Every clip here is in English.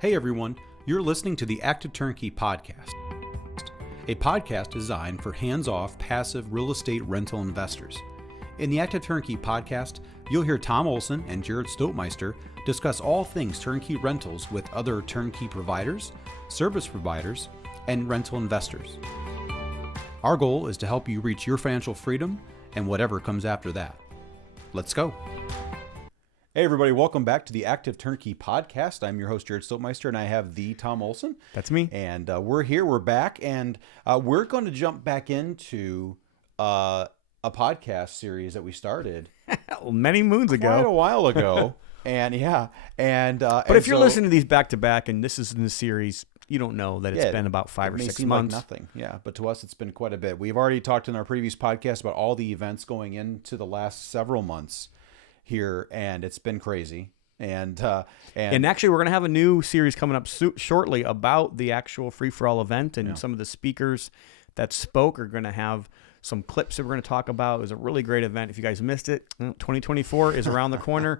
Hey everyone, you're listening to the Active Turnkey podcast, a podcast designed for hands-off, passive real estate rental investors. In the Active Turnkey podcast, you'll hear Tom Olson and Jared Stoltmeister discuss all things turnkey rentals with other turnkey providers, service providers, and rental investors. Our goal is to help you reach your financial freedom and whatever comes after that. Let's go. Hey everybody, welcome back to the Active Turnkey podcast. I'm your host, Jared Stoltmeister, and I have the Tom Olson. That's me. And we're here, we're back, and we're going to jump back into a podcast series that we started many moons ago. Quite a while ago. And but if you're listening to these back to back and this is in the series, you don't know that it's been about 5 or 6 months. Like nothing. Yeah, but to us it's been quite a bit. We've already talked in our previous podcast about all the events going into the last several months here, and it's been crazy. And actually, we're going to have a new series coming up shortly about the actual free-for-all event, and some of the speakers that spoke are going to have some clips that we're going to talk about. It was a really great event. If you guys missed it, 2024 is around the corner.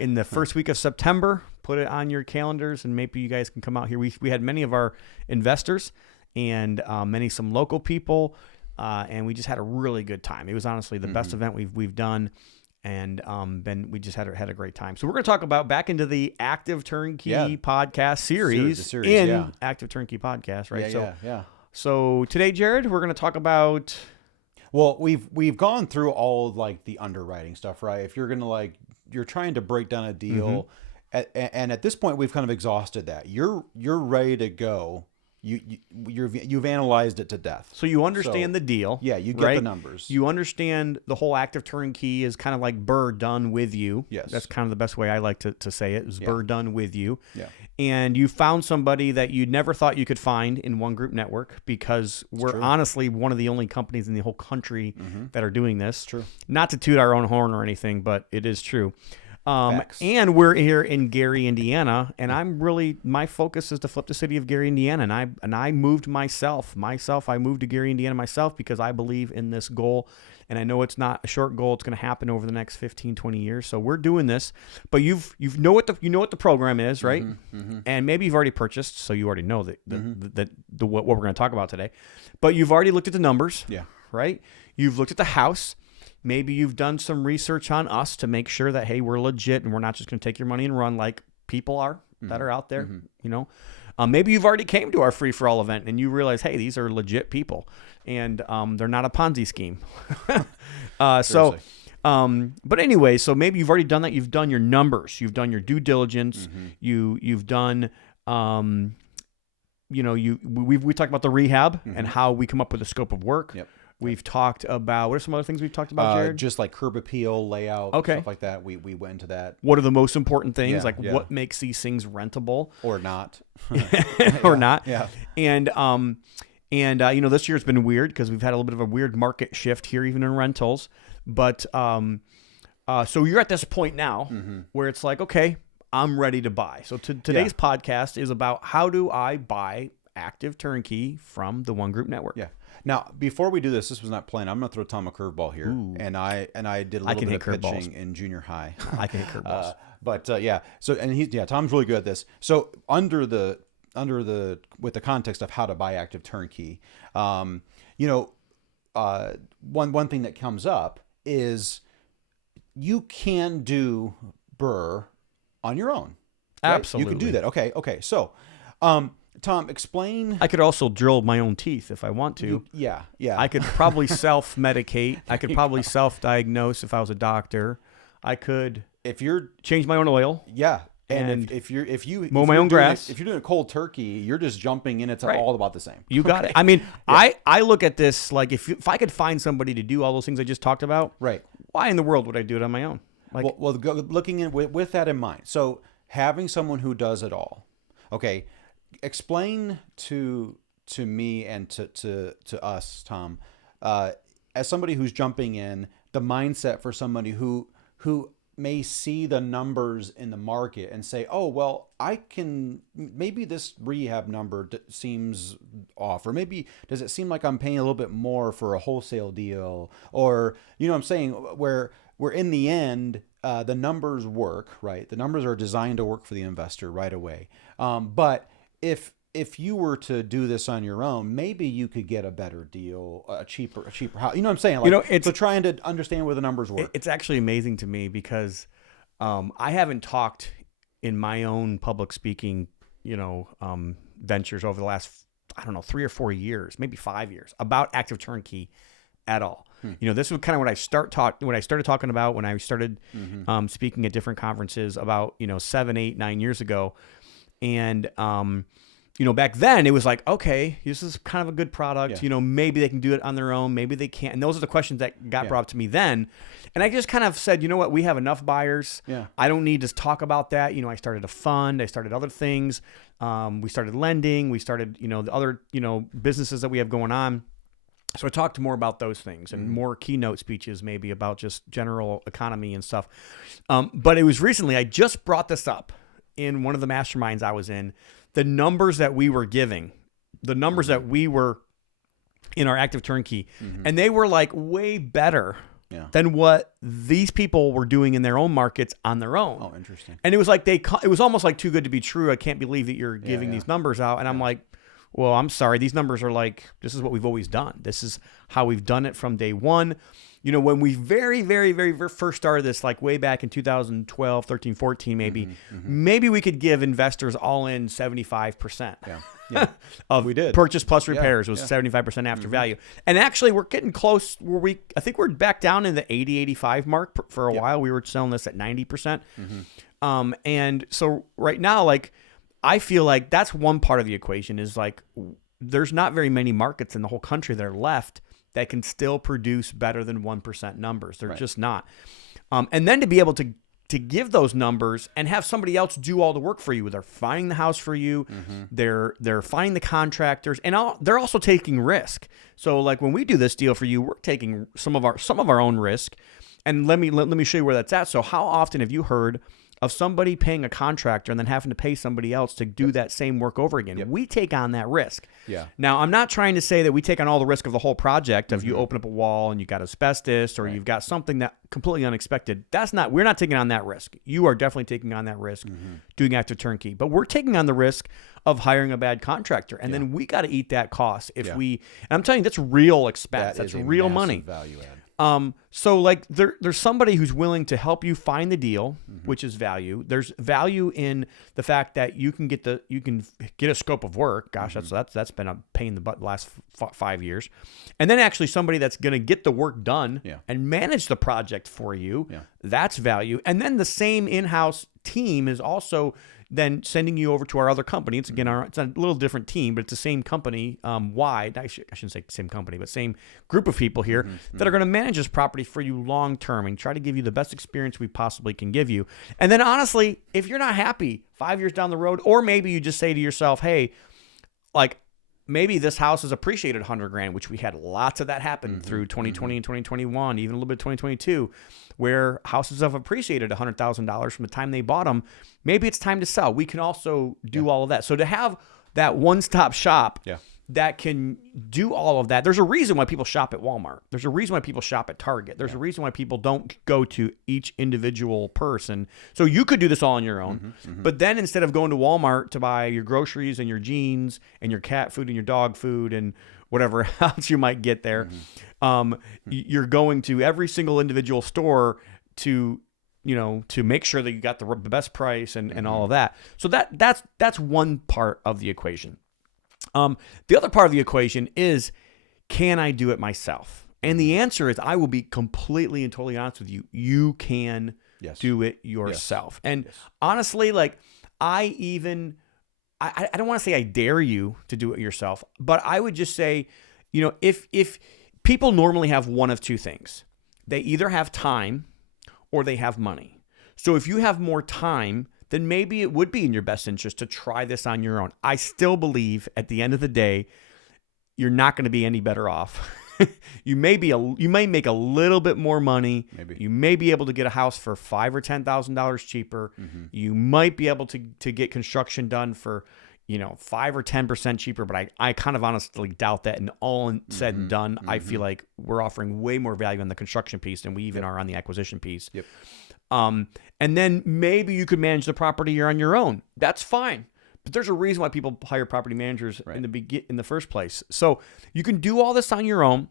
In the first week of September, put it on your calendars, and maybe you guys can come out here. We had many of our investors and some local people, and we just had a really good time. It was honestly the best event we've done. And we just had a great time. So we're going to talk about back into the Active Turnkey podcast series Active Turnkey podcast, right? So today, Jared, we're going to talk about. Well, we've gone through all of, like, the underwriting stuff, right? If you're going to you're trying to break down a deal, and at this point we've kind of exhausted that. You're ready to go. You've analyzed it to death. So you understand the deal. Yeah, you get the numbers. You understand the whole Active Turnkey is kind of like Burr done with you. Yes. That's kind of the best way I like to say it, is Burr done with you. Yeah. And you found somebody that you never thought you could find in One Group Network, because we're honestly one of the only companies in the whole country that are doing this. True. Not to toot our own horn or anything, but it is true. And we're here in Gary, Indiana, and my focus is to flip the city of Gary, Indiana. And I moved myself. I moved to Gary, Indiana myself, because I believe in this goal. And I know it's not a short goal. It's going to happen over the next 15, 20 years. So we're doing this, but you know what the program is, right? And maybe you've already purchased, so you already know what we're going to talk about today, but you've already looked at the numbers, right? You've looked at the house. Maybe you've done some research on us to make sure that, hey, we're legit and we're not just going to take your money and run like people are that are out there, Maybe you've already came to our free-for-all event and you realize, hey, these are legit people and they're not a Ponzi scheme. But anyway, so maybe you've already done that. You've done your numbers. You've done your due diligence. You've done, we talked about the rehab and how we come up with a scope of work. Yep. We've talked about, what are some other things we've talked about, Jared? Just like curb appeal, layout, stuff like that. We went into that. What are the most important things? What makes these things rentable? Or not. Or not. Yeah. And this year's been weird because we've had a little bit of a weird market shift here, even in rentals. But so you're at this point now where it's like, okay, I'm ready to buy. So today's podcast is about how do I buy Active Turnkey from the One Group Network. Yeah. Now, before we do this was not planned. I'm going to throw Tom a curveball here. Ooh. And I did a little bit of pitching in junior high. I can hit curveballs. So Tom's really good at this. So with the context of how to buy Active Turnkey, one thing that comes up is you can do Burr on your own. Right? Absolutely. You can do that. Okay. So, Tom, explain. I could also drill my own teeth if I want to. Yeah. I could probably self-medicate. I could probably self-diagnose if I was a doctor. I could change my own oil. Yeah. And if you mow my own grass. If you're doing a cold turkey, you're just jumping in. It's all about the same. You got it. I mean, I look at this like if I could find somebody to do all those things I just talked about, right? Why in the world would I do it on my own? Looking in with that in mind. So having someone who does it all, okay. Explain to me and to us, Tom, as somebody who's jumping in, the mindset for somebody who may see the numbers in the market and say, oh, well, maybe this rehab number seems off, or maybe does it seem like I'm paying a little bit more for a wholesale deal, or, what I'm saying, where in the end, the numbers work, right? The numbers are designed to work for the investor right away. But if you were to do this on your own, maybe you could get a better deal, a cheaper house. You know what I'm saying? Like, so trying to understand where the numbers work. It's actually amazing to me because I haven't talked in my own public speaking, ventures over the last, 3 or 4 years, maybe 5 years, about active turnkey at all. This was kind of what I started talking about when I started speaking at different conferences about 7, 8, 9 years ago, and back then it was like, okay, this is kind of a good product. Maybe they can do it on their own, maybe they can't. And those are the questions that got brought up to me then. And I just kind of said, you know what, we have enough buyers. Yeah. I don't need to talk about that. I started a fund, I started other things. We started lending, we started, the other, businesses that we have going on. So I talked more about those things and more keynote speeches, maybe about just general economy and stuff. But it was recently, I just brought this up in one of the masterminds I was in. The numbers that we were giving, the numbers that we were in our active turnkey, and they were like way better than what these people were doing in their own markets on their own. Oh, interesting. And it was like it was almost like too good to be true. I can't believe that you're giving these numbers out. And I'm like, well, I'm sorry. These numbers are like, this is what we've always done. This is how we've done it from day one. When we very, very, very first started this, like way back in 2012, 13, 14, maybe we could give investors all in 75%. Yeah. Of we did. Purchase plus repairs was 75% after value. And actually we're getting close where I think we're back down in the 80, 85 mark for a while. We were selling this at 90%. And so right now, like, I feel like that's one part of the equation is like, there's not very many markets in the whole country that are left that can still produce better than 1% numbers. They're just not. And then to be able to give those numbers and have somebody else do all the work for you. They're finding the house for you. They're finding the contractors, and they're also taking risk. So like when we do this deal for you, we're taking some of our own risk. And let me show you where that's at. So how often have you heard of somebody paying a contractor and then having to pay somebody else to do that same work over again? We take on that risk. Now, I'm not trying to say that we take on all the risk of the whole project. If you open up a wall and you got asbestos or you've got something that completely unexpected, we're not taking on that risk. You are definitely taking on that risk doing active turnkey, but we're taking on the risk of hiring a bad contractor. And then we got to eat that cost. And I'm telling you, that's real expense. That's real money. Value add. So like there's somebody who's willing to help you find the deal, which is value. There's value in the fact that you can get a scope of work. Gosh, that's been a pain in the butt the last 5 years. And then actually somebody that's going to get the work done and manage the project for you. That's value. And then the same in-house team is also then sending you over to our other company. It's again, it's a little different team, but it's the same company wide. I shouldn't say same company, but same group of people here that are going to manage this property for you long term and try to give you the best experience we possibly can give you. And then honestly, if you're not happy 5 years down the road, or maybe you just say to yourself, hey, like maybe this house is appreciated $100,000, which we had lots of that happen through 2020 and 2021, even a little bit of 2022, where houses have appreciated $100,000 from the time they bought them. Maybe it's time to sell. We can also do all of that. So to have that one-stop shop that can do all of that, there's a reason why people shop at Walmart. There's a reason why people shop at Target. There's a reason why people don't go to each individual person. So you could do this all on your own. But then instead of going to Walmart to buy your groceries and your jeans and your cat food and your dog food and whatever else you might get there, you're going to every single individual store to make sure that you got the best price and all of that. So that's one part of the equation. The other part of the equation is, can I do it myself? And the answer is, I will be completely and totally honest with you. You can do it yourself. And honestly, like I don't want to say I dare you to do it yourself, but I would just say, if people normally have one of two things, they either have time or they have money. So if you have more time, then maybe it would be in your best interest to try this on your own. I still believe at the end of the day, you're not going to be any better off. You may make a little bit more money. Maybe. You may be able to get a house for $5,000 or $10,000 cheaper. You might be able to get construction done for, 5 or 10% cheaper, but I kind of honestly doubt that. And all said and done, I feel like we're offering way more value on the construction piece than we even are on the acquisition piece. Yep. And then maybe you could manage the property on your own. That's fine. But there's a reason why people hire property managers in the first place. So you can do all this on your own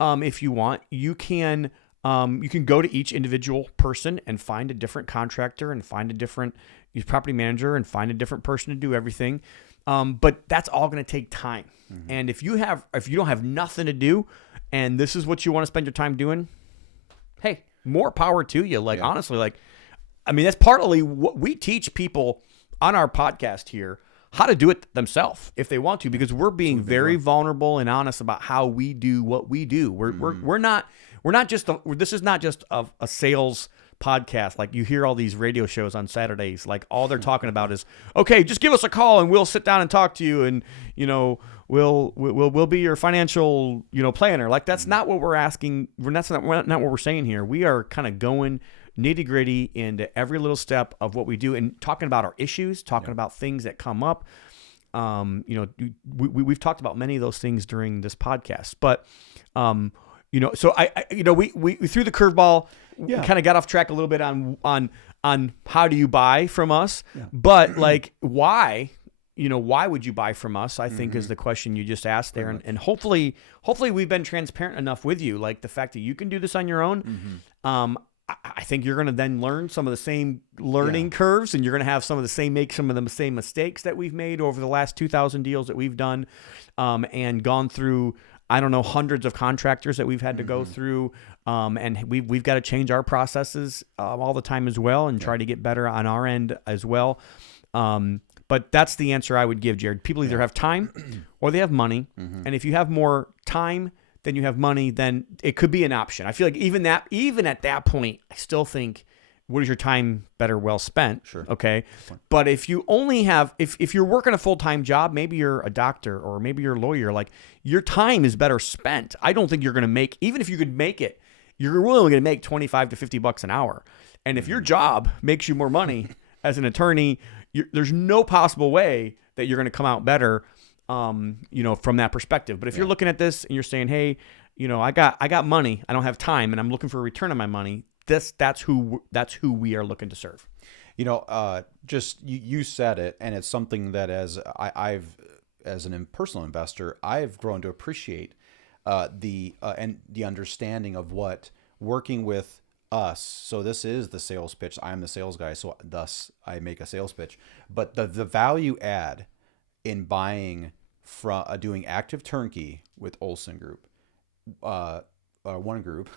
if you want. You can go to each individual person and find a different contractor and find a different property manager and find a different person to do everything. But that's all going to take time. And if you don't have nothing to do and this is what you want to spend your time doing, hey, more power to you. Honestly, that's partly what we teach people on our podcast here, how to do it themselves if they want to, because we're being very vulnerable and honest about how we do what we do. We're not just this is not just a sales podcast. Like you hear all these radio shows on Saturdays, like all they're talking about is, okay, just give us a call and we'll sit down and talk to you, and we'll be your financial planner. Like that's not what we're asking. That's not what we're saying here. We are kind of going nitty gritty into every little step of what we do and talking about our issues, talking about things that come up. We've talked about many of those things during this podcast, but so we threw the curveball. We kind of got off track a little bit on how do you buy from us, but like why would you buy from us? I think is the question you just asked there, and hopefully we've been transparent enough with you, like the fact that you can do this on your own. I think you're going to then learn some of the same learning curves, and you're going to have make some of the same mistakes that we've made over the last 2,000 deals that we've done, and gone through, I don't know, hundreds of contractors that we've had to go through. And we've got to change our processes all the time as well, and try to get better on our end as well. But that's the answer I would give, Jared. People either have time or they have money. And if you have more time than you have money, then it could be an option. I feel like even at that point, I still think, what is your time better well spent? Sure. Okay. But if you only have, if you're working a full-time job, maybe you're a doctor or maybe you're a lawyer, like your time is better spent. I don't think you're going to make, even if you could make it, you're only going to make $25 to $50 an hour. And if your job makes you more money as an attorney, there's no possible way that you're going to come out better, from that perspective. But if you're looking at this and you're saying, hey, I got money, I don't have time, and I'm looking for a return on my money, that's who we are looking to serve. Just you said it, and it's something that as a personal investor, I've grown to appreciate the understanding of what working with us. So this is the sales pitch. I'm the sales guy, so thus I make a sales pitch. But the value add in buying from doing active turnkey with Olson Group, one group,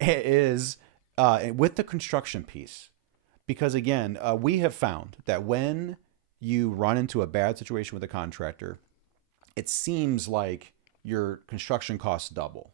is with the construction piece. Because again, we have found that when you run into a bad situation with a contractor, it seems like your construction costs double.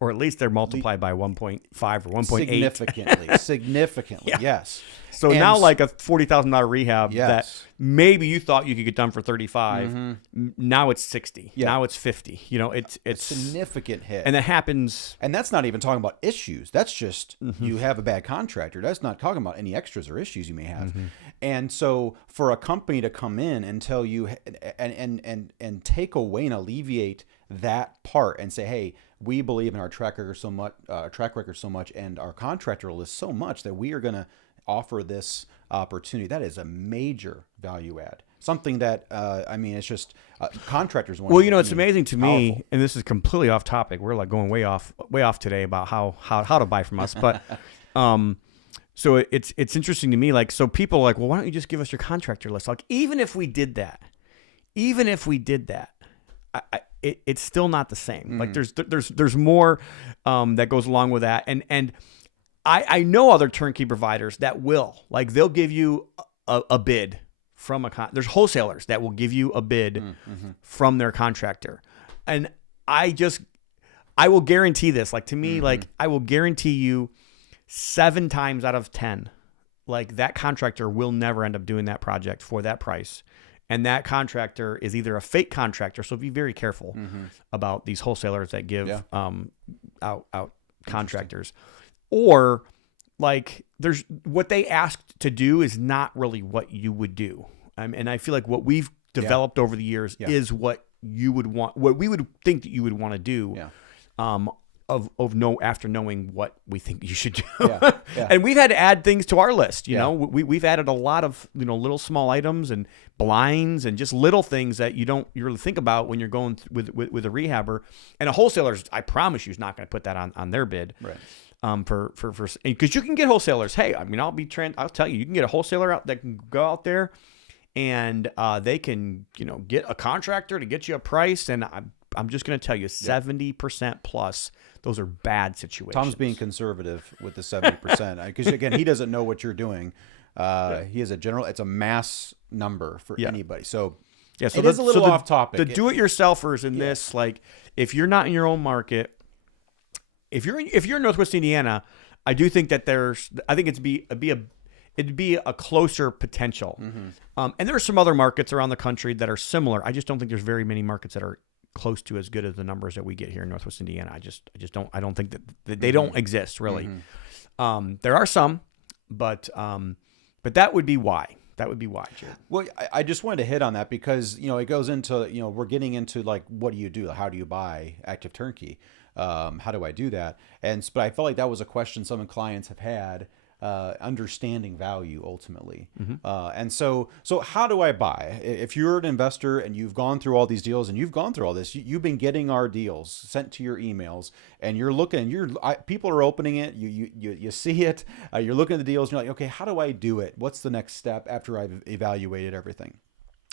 Or at least they're multiplied by 1.5 or 1.8. Significantly, yes. So now like a $40,000 rehab that maybe you thought you could get done for 35, now it's 60. Yeah. Now it's 50. It's a significant hit. And that happens. And that's not even talking about issues. That's just you have a bad contractor. That's not talking about any extras or issues you may have. And so for a company to come in and tell you and take away and alleviate that part and say, hey, we believe in our track record so much, and our contractor list so much that we are going to offer this opportunity. That is a major value add. Something that it's just contractors want. Well, it's amazing to me, and this is completely off topic. We're like going way off today about how to buy from us, but so it's interesting to me. Like, so people are like, well, why don't you just give us your contractor list? Like, even if we did that, it's still not the same. Like there's more that goes along with that. And I know other turnkey providers that they'll give you a bid from there's wholesalers that will give you a bid from their contractor. And I will guarantee this, like to me, like I will guarantee you 7 times out of 10, like that contractor will never end up doing that project for that price. And that contractor is either a fake contractor, so be very careful about these wholesalers that give out contractors, or like there's what they asked to do is not really what you would do. And I feel like what we've developed over the years is what you would want, what we would think that you would want to do. After knowing what we think you should do. And we've had to add things to our list. You know, we've added a lot of, little small items and blinds and just little things that you really think about when you're going with a rehabber. And a wholesaler, I promise you, is not going to put that on their bid. Right. Because you can get wholesalers. Hey, I'll tell you, you can get a wholesaler out that can go out there and they can, get a contractor to get you a price. And I'm just going to tell you, 70% plus, those are bad situations. Tom's being conservative with the 70% because again, he doesn't know what you're doing. He is it's a mass number for anybody. So it is a little off topic. The do-it-yourselfers in this, like if you're not in your own market, if you're in Northwest Indiana, I do think that it'd be a closer potential. And there are some other markets around the country that are similar. I just don't think there's very many markets that are close to as good as the numbers that we get here in Northwest Indiana. I don't think that they don't exist really. There are some, but that would be why. That would be why, Jared. Well, I just wanted to hit on that because, it goes into, we're getting into like, what do you do? How do you buy Active Turnkey? How do I do that? But I felt like that was a question some clients have had, understanding value ultimately. And so how do I buy? If you're an investor and you've gone through all these deals and you've gone through all this, you've been getting our deals sent to your emails and you're looking, people are opening it. You see it, you're looking at the deals and you're like, okay, how do I do it? What's the next step after I've evaluated everything?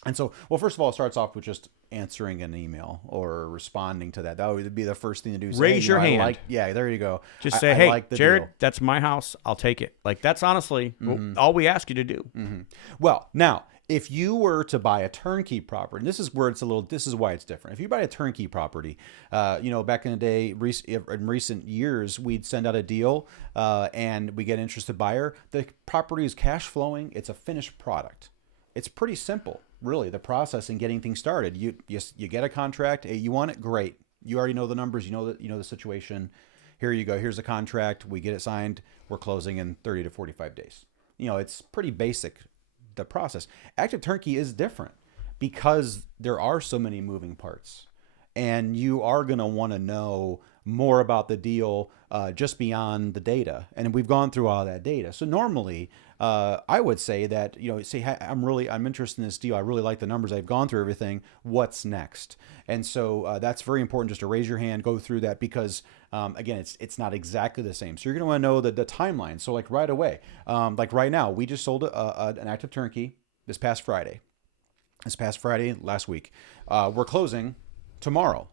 And so, well, first of all, it starts off with just answering an email or responding to that. That would be the first thing to do. Raise your hand. There you go. Just say, hey, Jared, that's my house. I'll take it. Like, that's honestly all we ask you to do. Well, now, if you were to buy a turnkey property, and this is why it's different. If you buy a turnkey property, back in the day, in recent years, we'd send out a deal and we get an interested buyer. The property is cash flowing. It's a finished product. It's pretty simple, really, the process in getting things started. You get a contract. You want it, great. You already know the numbers. You know the situation. Here you go. Here's the contract. We get it signed. We're closing in 30 to 45 days. It's pretty basic, the process. Active Turnkey is different because there are so many moving parts, and you are going to want to know more about the deal just beyond the data. And we've gone through all that data. So normally, I would say that, say, hey, I'm interested in this deal. I really like the numbers. I've gone through everything. What's next? And so that's very important just to raise your hand, go through that because, again, it's not exactly the same. So you're going to want to know the timeline. So like right away, like right now, we just sold an Active Turnkey this past Friday, last week. We're closing tomorrow.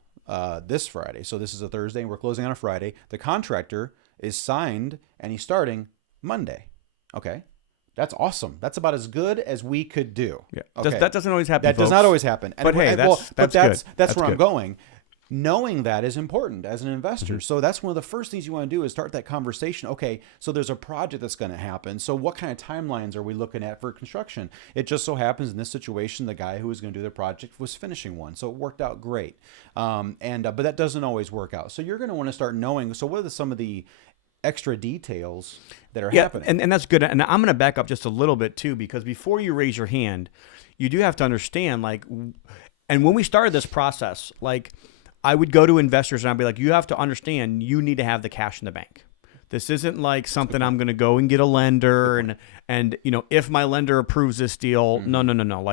This Friday. So this is a Thursday and we're closing on a Friday. The contractor is signed and he's starting Monday. Okay. That's awesome. That's about as good as we could do. Yeah. Okay. That doesn't always happen. That does not always happen. But hey, that's where I'm going. Knowing that is important as an investor. So that's one of the first things you want to do is start that conversation. Okay, so there's a project that's going to happen. So what kind of timelines are we looking at for construction? It just so happens in this situation, the guy who was going to do the project was finishing one. So it worked out great. But that doesn't always work out. So you're going to want to start knowing, so what are some of the extra details that are happening? And that's good. And I'm going to back up just a little bit too, because before you raise your hand, you do have to understand, and when we started this process, I would go to investors and I'd be like, you have to understand, you need to have the cash in the bank. This isn't like something I'm going to go and get a lender and if my lender approves this deal, no.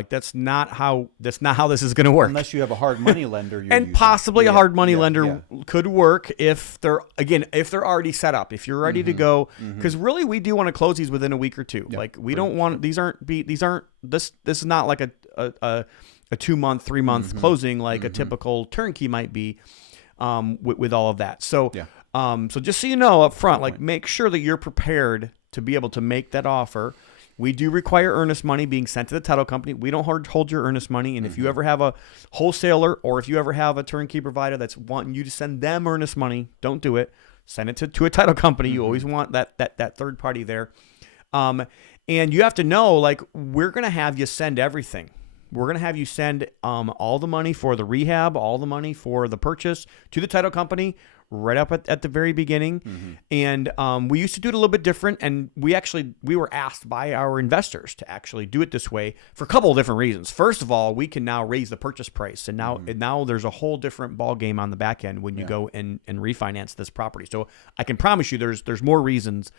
That's not how this is going to work. Unless you have a hard money lender. Possibly a hard money lender could work if they're already set up, if you're ready to go. Because really, we do want to close these within a week or two. We don't want, this is not like a 2-month, 3-month closing like a typical turnkey might be with all of that. So so just so you know up front, make sure that you're prepared to be able to make that offer. We do require earnest money being sent to the title company. We don't hold your earnest money. And if you ever have a wholesaler or if you ever have a turnkey provider that's wanting you to send them earnest money, don't do it. Send it to a title company. You always want that third party there. And you have to know, we're going to have you send everything. We're going to have you send all the money for the rehab, all the money for the purchase to the title company right up at the very beginning. And we used to do it a little bit different. And we were asked by our investors to actually do it this way for a couple of different reasons. First of all, we can now raise the purchase price. And now there's a whole different ball game on the back end when you go and refinance this property. So I can promise you there's more reasons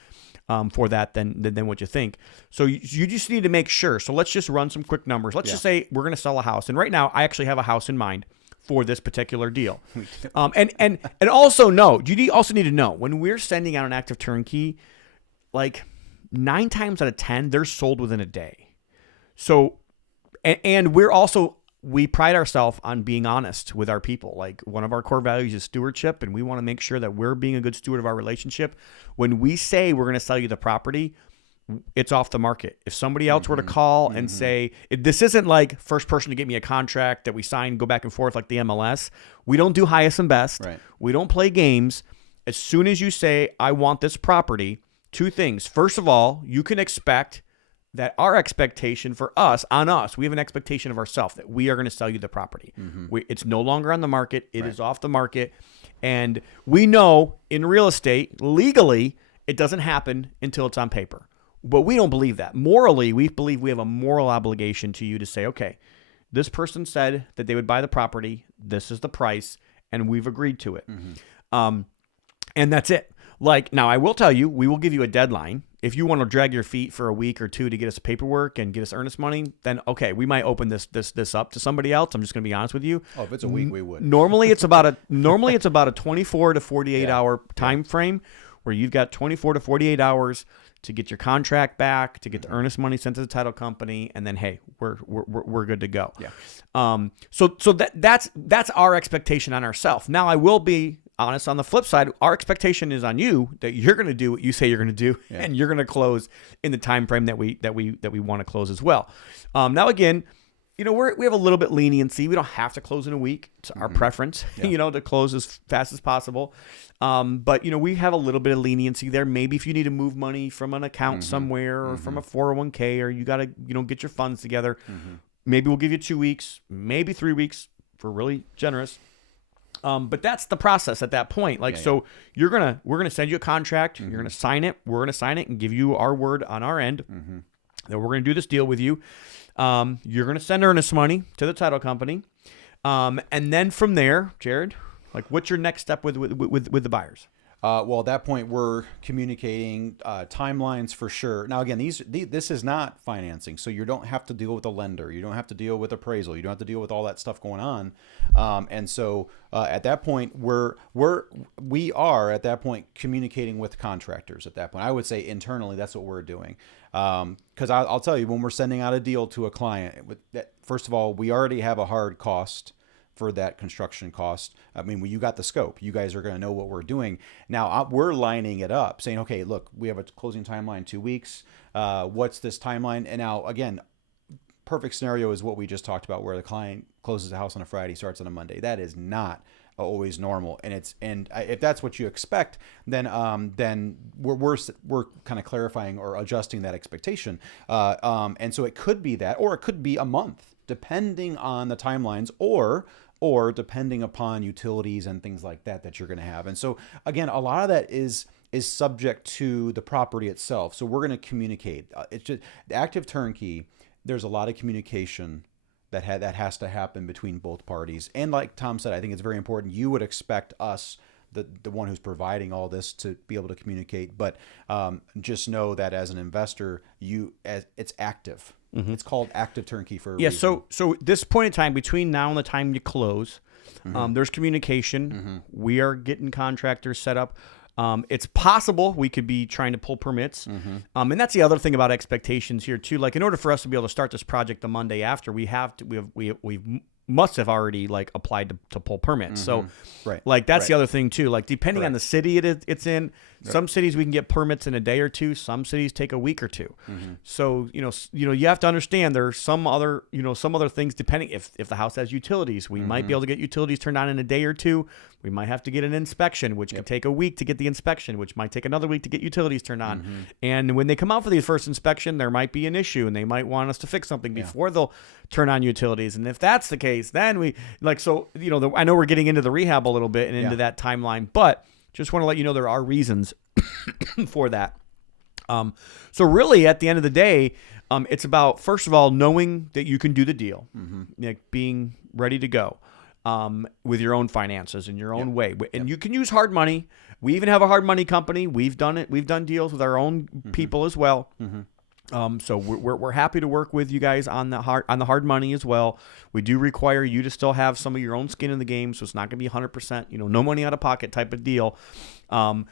for that than what you think. So you just need to make sure. So let's just run some quick numbers. Let's just say we're going to sell a house. And right now I actually have a house in mind for this particular deal. And also you also need to know, when we're sending out an active turnkey, like 9 times out of 10, they're sold within a day. So, and we pride ourselves on being honest with our people. Like, one of our core values is stewardship, and we want to make sure that we're being a good steward of our relationship. When we say we're going to sell you the property, it's off the market. If somebody else were to call and say, this isn't like first person to get me a contract that we sign, go back and forth like the MLS. We don't do highest and best. Right. We don't play games. As soon as you say, I want this property, 2 things. First of all, you can expect that our expectation for us, we have an expectation of ourselves that we are going to sell you the property. It's no longer on the market. It is off the market. And we know in real estate, legally, it doesn't happen until it's on paper. But we don't believe that. Morally, we believe we have a moral obligation to you to say, okay, this person said that they would buy the property. This is the price, and we've agreed to it. And that's it. Like, now I will tell you, we will give you a deadline. If you want to drag your feet for a week or 2 to get us paperwork and get us earnest money, then okay, we might open this up to somebody else. I'm just going to be honest with you. Oh, if it's a week, we would. Normally it's about a 24 to 48 hour time frame, where you've got 24 to 48 hours to get your contract back, to get the earnest money sent to the title company, and then hey, we're good to go. Yeah. So that's our expectation on ourselves. Now, I will be honest, on the flip side, our expectation is on you that you're going to do what you say you're going to do, and you're going to close in the time frame that we want to close as well. Now, again, we have a little bit leniency. We don't have to close in a week. It's our preference, to close as fast as possible. But we have a little bit of leniency there. Maybe if you need to move money from an account somewhere, or from a 401k, or you got to, get your funds together, maybe we'll give you 2 weeks, maybe 3 weeks if we're really generous. But that's the process at that point. So we're gonna send you a contract. You're gonna sign it. We're gonna sign it and give you our word on our end that we're gonna do this deal with you. You're gonna send earnest money to the title company, and then from there, Jared, what's your next step with the buyers? Well, at that point, we're communicating timelines for sure. Now, again, this is not financing, so you don't have to deal with a lender. You don't have to deal with appraisal. You don't have to deal with all that stuff going on. And so at that point, we are at that point communicating with contractors. At that point, I would say internally, that's what we're doing. Because I'll tell you, when we're sending out a deal to a client, first of all, we already have a hard cost for that construction cost. I mean, when you got the scope, you guys are going to know what we're doing. Now we're lining it up saying, okay, look, we have a closing timeline, 2 weeks. What's this timeline? And now again, perfect scenario is what we just talked about, where the client closes the house on a Friday, starts on a Monday. That is not always normal. And if that's what you expect, then we're kind of clarifying or adjusting that expectation. And so it could be that, or it could be a month, depending on the timelines, or depending upon utilities and things like that you're going to have. And so again, a lot of that is subject to the property itself. So we're going to communicate. It's just the active turnkey. There's a lot of communication that has to happen between both parties. And like Tom said, I think it's very important. You would expect us, the one who's providing all this, to be able to communicate. But just know that as an investor, it's active. It's called active turnkey for a reason. So this point in time, between now and the time you close, there's communication. We are getting contractors set up. It's possible we could be trying to pull permits. And that's the other thing about expectations here too. In order for us to be able to start this project the Monday after, we must have already applied to pull permits. So that's the other thing too. Depending on the city it's in, some cities we can get permits in a day or two. Some cities take a week or two. So you have to understand there's some other things depending if the house has utilities, we might be able to get utilities turned on in a day or two. We might have to get an inspection, which could take a week to get the inspection, which might take another week to get utilities turned on. And when they come out for the first inspection, there might be an issue, and they might want us to fix something before they'll turn on utilities. And if that's the case, then we I know we're getting into the rehab a little bit and into that timeline, but just want to let you know there are reasons for that. So really, at the end of the day, it's about, first of all, knowing that you can do the deal, like being ready to go. With your own finances in your own way. And you can use hard money. We even have a hard money company. We've done it. We've done deals with our own people as well. So we're happy to work with you guys on the hard money as well. We do require you to still have some of your own skin in the game. So it's not going to be 100%, no money out of pocket type of deal. So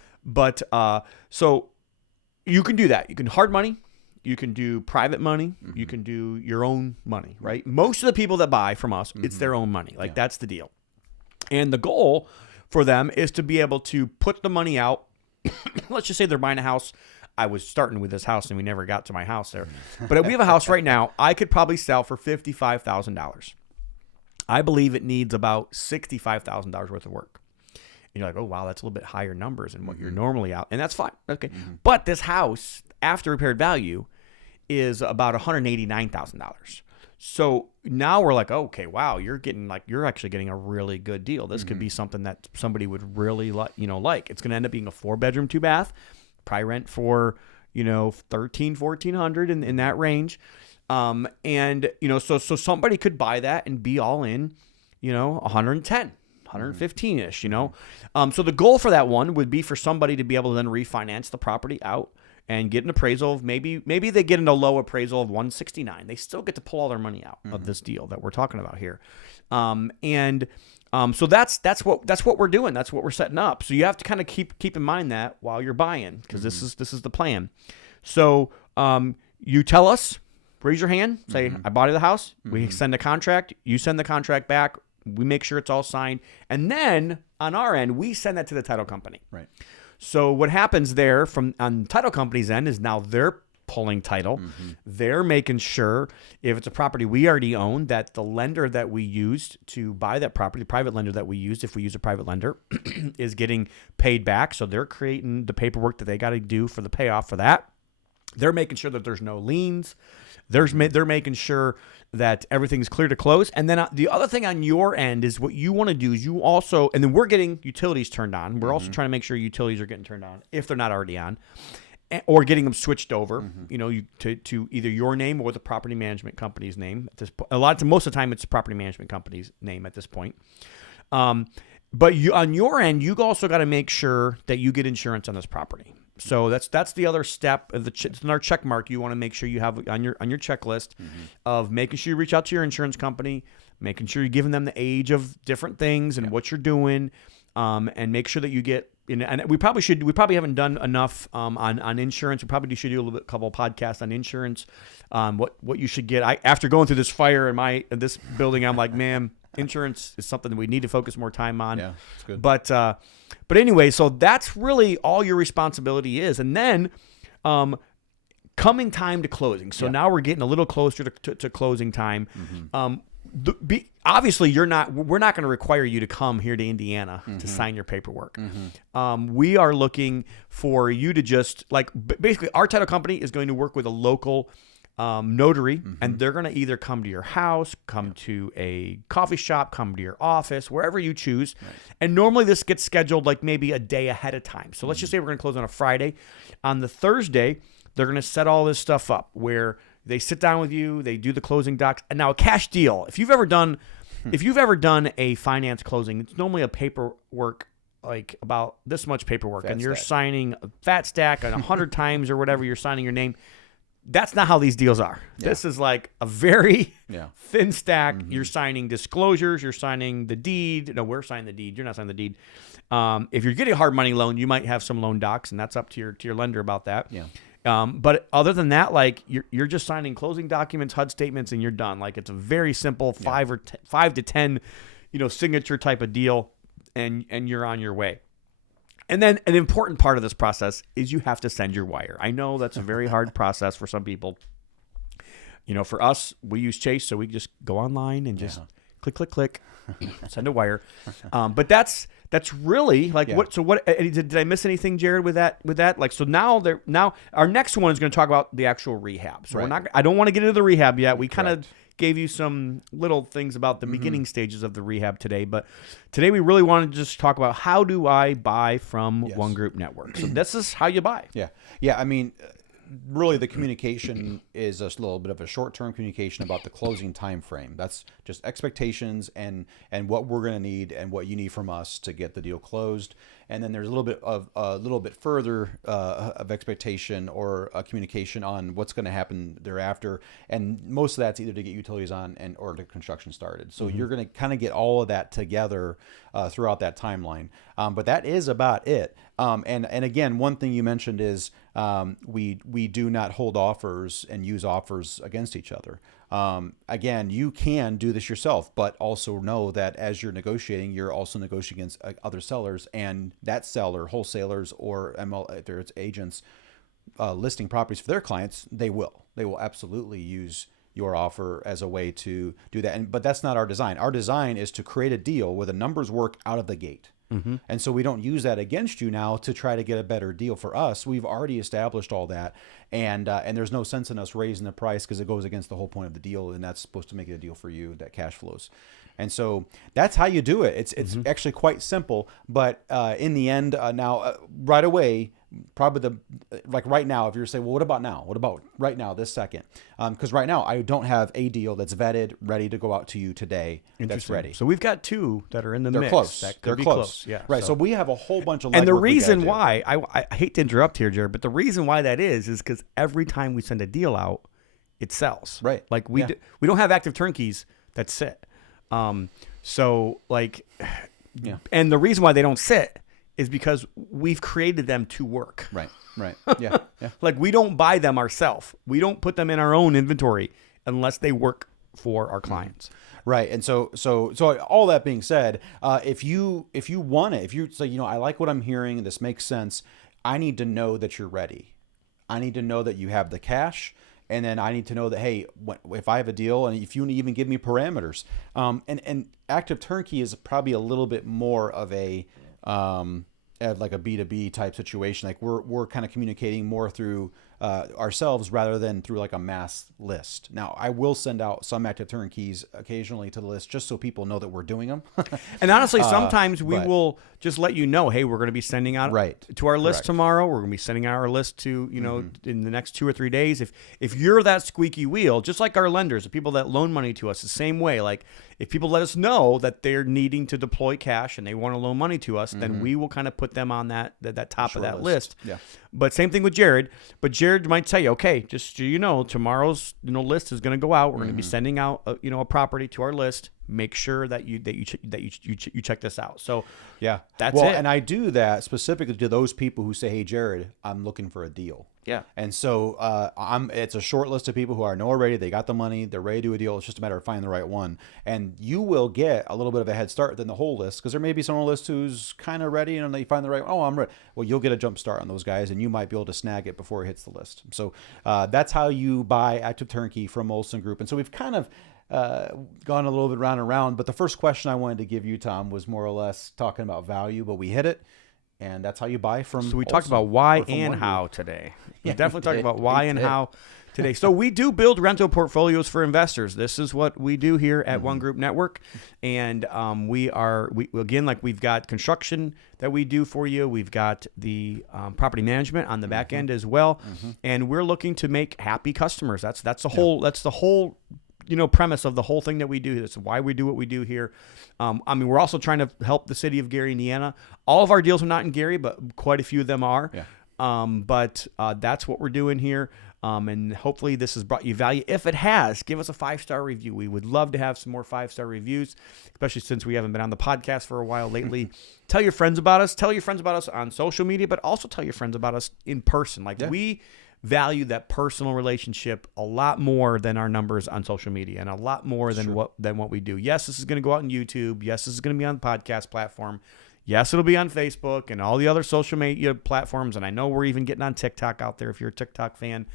you can do that. You can hard money. You can do private money. You can do your own money, right? Most of the people that buy from us, it's their own money. Like that's the deal. And the goal for them is to be able to put the money out. Let's just say they're buying a house. I was starting with this house and we never got to my house there. But we have a house right now I could probably sell for $55,000. I believe it needs about $65,000 worth of work. And you're like, oh, wow, that's a little bit higher numbers than what you're normally out. And that's fine. Okay. But this house, after repaired value, is about $189,000. So now we're like, okay, wow, you're actually getting a really good deal. This could be something that somebody would really like. It's going to end up being a 4-bedroom, 2-bath, probably rent for, $1,300-$1,400 in that range. So somebody could buy that and be all in, 110. 115-ish, So the goal for that one would be for somebody to be able to then refinance the property out and get an appraisal of maybe they get a low appraisal of 169. They still get to pull all their money out of this deal that we're talking about here. So that's what we're doing. That's what we're setting up. So you have to kind of keep in mind that while you're buying, because this is the plan. So you tell us, raise your hand, say, I bought the house. We send a contract. You send the contract back. We make sure it's all signed. And then on our end, we send that to the title company. Right. So what happens there on title company's end is now they're pulling title. They're making sure if it's a property we already own that the lender that we used to buy that property, private lender that we used, if we use a private lender, is getting paid back. So they're creating the paperwork that they got to do for the payoff for that. They're making sure that there's no liens. They're making sure that everything's clear to close. And then the other thing on your end is what you want to do is you also, and then we're getting utilities turned on. We're also trying to make sure utilities are getting turned on if they're not already on, or getting them switched over, to either your name or the property management company's name. At this point, most of the time, it's the property management company's name at this point. But on your end, you also got to make sure that you get insurance on this property. So that's the other step of it's another check mark you want to make sure you have on your checklist of making sure you reach out to your insurance company, making sure you're giving them the age of different things and what you're doing, and make sure that you get. And we probably haven't done enough on insurance. We probably should do couple of podcasts on insurance. What you should get. After going through this fire in this building, I'm like, man, insurance is something that we need to focus more time on. Yeah, it's good. But anyway, so that's really all your responsibility is. And then coming time to closing. So now we're getting a little closer to closing time. Obviously, we're not going to require you to come here to Indiana to sign your paperwork. We are looking for you to just basically our title company is going to work with a local notary, and they're going to either come to your house, come to a coffee shop, come to your office, wherever you choose. Right. And normally this gets scheduled maybe a day ahead of time. So let's just say we're going to close on a Friday. On the Thursday, they're going to set all this stuff up where they sit down with you, they do the closing docs. And now a cash deal. If you've ever done a finance closing, it's normally a paperwork about this much paperwork, and you're signing a fat stack 100 times or whatever. You're signing your name. That's not how these deals are. Yeah. This is a very thin stack. You're signing disclosures. You're signing the deed. No, we're signing the deed. You're not signing the deed. If you're getting a hard money loan, you might have some loan docs, and that's up to your lender about that. Yeah. But other than that, you're just signing closing documents, HUD statements, and you're done. It's a very simple 5 to 10, signature type of deal, and you're on your way. And then an important part of this process is you have to send your wire. I know that's a very hard process for some people. For us, we use Chase, so we just go online and just click, send a wire. But that's that's really like what. So what did I miss anything, Jared? With that, like so now our next one is going to talk about the actual rehab. So I don't want to get into the rehab yet. We kind of gave you some little things about the beginning stages of the rehab today, but today we really wanted to just talk about how do I buy from One Group Network. So this is how you buy. Yeah. I mean, really the communication is a little bit of a short-term communication about the closing time frame. That's just expectations and what we're going to need and what you need from us to get the deal closed. And then there's a little bit further of expectation or a communication on what's going to happen thereafter. And most of that's either to get utilities on or to construction started. So you're going to kind of get all of that together throughout that timeline. But that is about it. And again, one thing you mentioned is we do not hold offers and use offers against each other. Again, you can do this yourself, but also know that as you're negotiating, you're also negotiating against other sellers, and that seller, wholesalers or if it's agents listing properties for their clients, they will absolutely use your offer as a way to do that. But that's not our design. Our design is to create a deal where the numbers work out of the gate. And so we don't use that against you now to try to get a better deal for us. We've already established all that, and there's no sense in us raising the price because it goes against the whole point of the deal, and that's supposed to make it a deal for you that cash flows. And so that's how you do it. It's actually quite simple, but in the end, now right away, probably like right now, if you're saying, well, what about now? What about right now, this second? Because right now I don't have a deal that's vetted, ready to go out to you today. That's ready. So we've got two that are in the mix. Close. They're close. Yeah. Right. So we have a whole bunch of. And the reason why I hate to interrupt here, Jared, but the reason why that is because every time we send a deal out, it sells. Right. Like we don't have active turnkeys that sit. So like, and the reason why they don't sit is because we've created them to work. Right. Yeah. Like we don't buy them ourselves. We don't put them in our own inventory unless they work for our clients. Right. And so all that being said, if you want it, if you say, I like what I'm hearing, this makes sense, I need to know that you're ready. I need to know that you have the cash. And then I need to know that, hey, if I have a deal and if you even give me parameters, and active turnkey is probably a little bit more of a, like a B2B type situation. Like we're kind of communicating more through ourselves rather than through like a mass list. Now I will send out some active turnkeys occasionally to the list just so people know that we're doing them. And honestly, sometimes we will just let you know, hey, we're going to be sending out to our list tomorrow. We're going to be sending out our list to, in the next 2 or 3 days. If you're that squeaky wheel, just like our lenders, the people that loan money to us, the same way, like if people let us know that they're needing to deploy cash and they want to loan money to us, then we will kind of put them on that top of that list. Yeah. But same thing with Jared. But Jared might tell you, okay, just so tomorrow's list is going to go out. We're going to be sending out a property to our list. Make sure that you check this out. So that's it. And I do that specifically to those people who say, hey, Jared, I'm looking for a deal. Yeah. And so it's a short list of people who are already, they got the money, they're ready to do a deal. It's just a matter of finding the right one. And you will get a little bit of a head start than the whole list, because there may be someone on the list who's kind of ready and they find the right one. Oh, I'm ready. Well, you'll get a jump start on those guys and you might be able to snag it before it hits the list. So that's how you buy active turnkey from Olson Group. And so we've kind of gone a little bit round and round, but the first question I wanted to give you, Tom, was more or less talking about value, but we hit it. And that's how you buy from. So we talked about why and how today. We definitely talked about why and how today. So we do build rental portfolios for investors. This is what we do here at One Group Network. And we again, like we've got construction that we do for you. We've got the property management on the back end as well. And we're looking to make happy customers. That's the whole premise of the whole thing that we do. That's why we do what we do here. We're also trying to help the city of Gary, Indiana. All of our deals are not in Gary, but quite a few of them are. But that's what we're doing here. And hopefully this has brought you value. If it has, give us a 5-star review. We would love to have some more 5-star reviews, especially since we haven't been on the podcast for a while lately. Tell your friends about us. Tell your friends about us on social media, but also tell your friends about us in person. We value that personal relationship a lot more than our numbers on social media, and a lot more than what we do. Yes, this is going to go out on YouTube. Yes, this is going to be on the podcast platform. Yes, it'll be on Facebook and all the other social media platforms. And I know we're even getting on TikTok out there if you're a TikTok fan.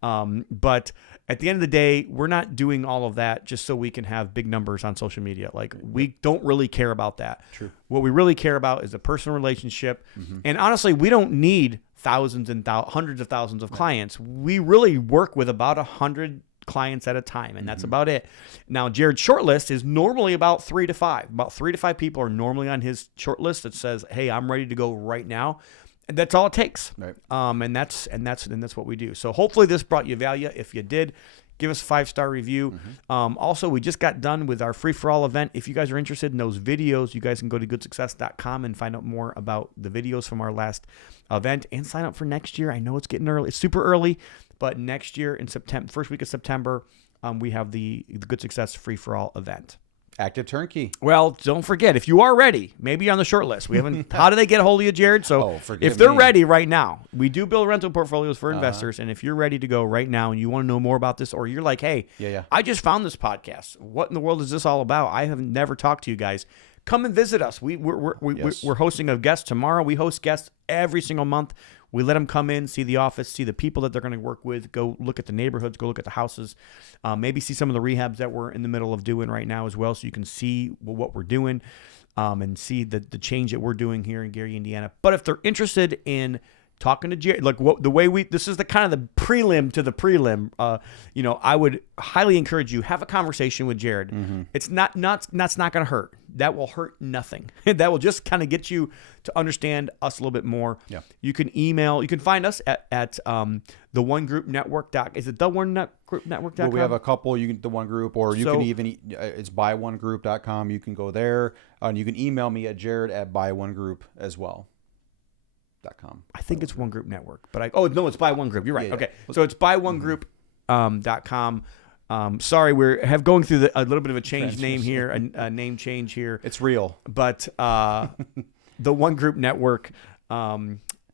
But at the end of the day, we're not doing all of that just so we can have big numbers on social media. Like, we don't really care about that. True. What we really care about is a personal relationship. And honestly, we don't need thousands and hundreds of thousands of clients. We really work with about 100 clients at a time, and that's about it. Now, Jared's shortlist is normally about 3 to 5. About 3 to 5 people are normally on his shortlist that says, "Hey, I'm ready to go right now." And that's all it takes. Right. And that's what we do. So hopefully this brought you value. If you did, give us a 5-star review. Also, we just got done with our free for all event. If you guys are interested in those videos, you guys can go to goodsuccess.com and find out more about the videos from our last event and sign up for next year. I know it's getting early. It's super early, but next year in September, first week of September, we have the Good Success free for all event. Active Turnkey. Well, don't forget, if you are ready, maybe you're on the short list. We haven't. How do they get a hold of you, Jared? So if they're ready right now, we do build rental portfolios for investors. And if you're ready to go right now and you want to know more about this, or you're like, hey, I just found this podcast. What in the world is this all about? I have never talked to you guys. Come and visit us. We're hosting a guest tomorrow. We host guests every single month. We let them come in, see the office, see the people that they're going to work with, go look at the neighborhoods, go look at the houses, maybe see some of the rehabs that we're in the middle of doing right now as well, so you can see what we're doing and see the change that we're doing here in Gary, Indiana. But if they're interested in talking to Jared, like this is the kind of the prelim to the prelim. I would highly encourage you, have a conversation with Jared. It's not going to hurt. That will hurt nothing. That will just kind of get you to understand us a little bit more. Yeah. You can find us at the One Group Network. Is it the One Group Network.com? Well, we have a couple. You can the One Group, or you can even it's byonegroup.com. You can go there, and you can email me at Jared@byonegroup as well. .com. I think it's One Group Network, but no, it's by One Group. You're right. Yeah. Okay, so it's byonegroup.com. Sorry, we're going through a little bit of a change name here, a name change here. It's real, but the One Group Network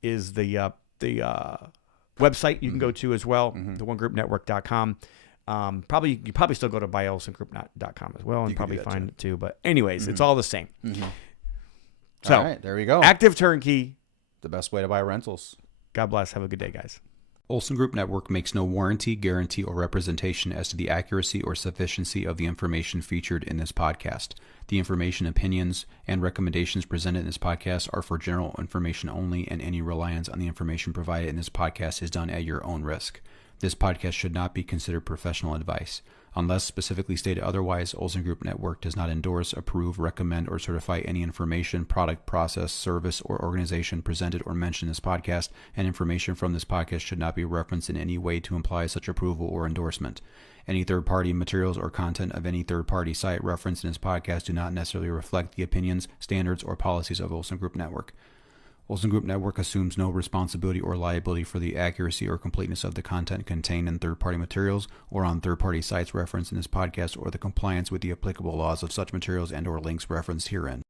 is the website you can go to as well. The onegroupnetwork.com. You probably still go to byolsongroup.com as well, and probably find it too. But anyways, it's all the same. So all right, there we go. Active Turnkey. The best way to buy rentals. God bless. Have a good day, guys. Olson Group Network makes no warranty, guarantee, or representation as to the accuracy or sufficiency of the information featured in this podcast. The information, opinions, and recommendations presented in this podcast are for general information only, and any reliance on the information provided in this podcast is done at your own risk. This podcast should not be considered professional advice. Unless specifically stated otherwise, Olson Group Network does not endorse, approve, recommend, or certify any information, product, process, service, or organization presented or mentioned in this podcast, and information from this podcast should not be referenced in any way to imply such approval or endorsement. Any third-party materials or content of any third-party site referenced in this podcast do not necessarily reflect the opinions, standards, or policies of Olson Group Network. Olson Group Network assumes no responsibility or liability for the accuracy or completeness of the content contained in third-party materials or on third-party sites referenced in this podcast, or the compliance with the applicable laws of such materials and/or links referenced herein.